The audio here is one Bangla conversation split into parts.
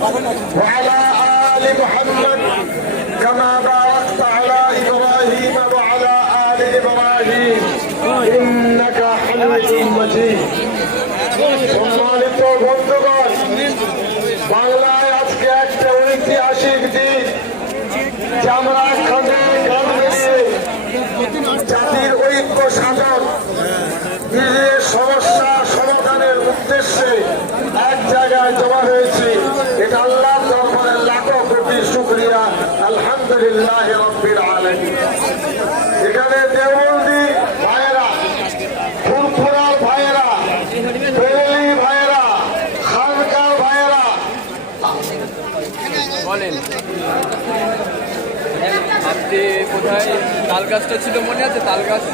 وعلى آل محمد كما باركت على إبراهيم وعلى آل إبراهيم إنك حميد مجيد সম্মানিত বাংলায় আজকে একটা ঐতিহাসিক যে জাতির ঐক্য সাধন সমস্যা সমাধানের উদ্দেশ্যে আলহামদুলিল্লাহ রব্বিল আলামিন। এখানে দেওবন্দি ভাইয়েরা ফুরফুরার ভাইয়েরা বেরেলি ভাইয়েরা খানকার ভাইয়েরা। বলেন। আপনি কোথায়? তাল গাছটা ছিল মনে আছে? তাল। গাছ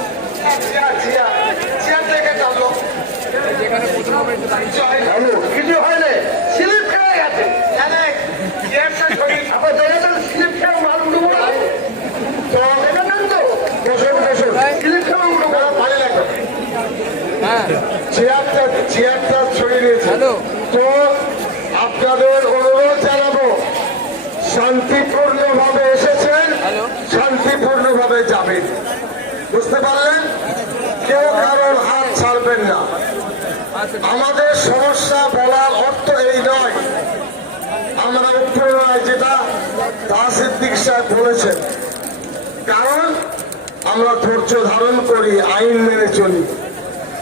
যেখানে প্রথম চেয়ারটা চেয়ারটা ছড়িয়ে তো আপনাদের অনুরোধ জানাব শান্তিপূর্ণভাবে এসেছেন হ্যালো। শান্তিপূর্ণভাবে যাবেন। বুঝতে পারলেন? কেউ কারোর হাত ছাড়বেন না। আমাদের সমস্যা বলার অর্থ এই নয়। আমরা উপরায় যেটা তাসিদ্দিক সাহেব বলেছেন। কারণ আমরা ধৈর্য ধারণ করি আইন মেনে চলি।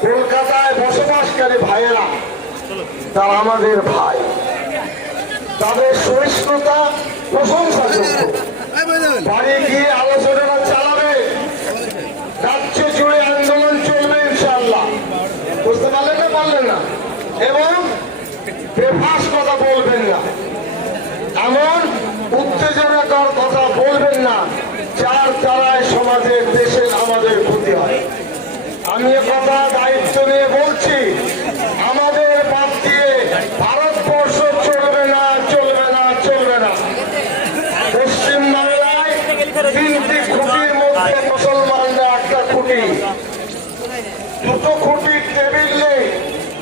কলকাতায় বসবাসকারী ভাইয়েরা, তারা আমাদের ভাই। তাদের সহিষ্ণুতা প্রশংসাযোগ্য বাড়ি গিয়ে আলোচনা চালাবে। রাজ্য জুড়ে আন্দোলন চলবে ইনশাল্লাহ বুঝতে পারলেন না পারলেন না? এবং বেফাস মুসলমানরা একটা খুঁটি। দুটো খুঁটির টেবিল নেই,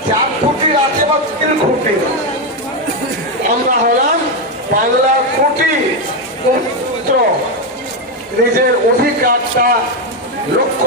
চার খুঁটির তিন খুঁটি। আমরা হলাম বাংলার খুঁটি পুত্র নিজের অধিকারটা লক্ষ্য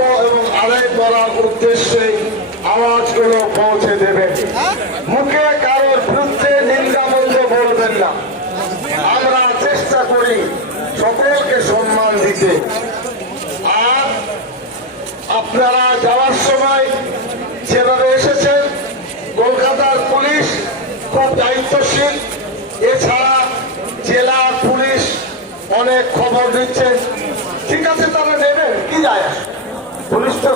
অনেক খবর দিচ্ছে ঠিক আছে তারা নেবেন কি যায়? পুলিশ তো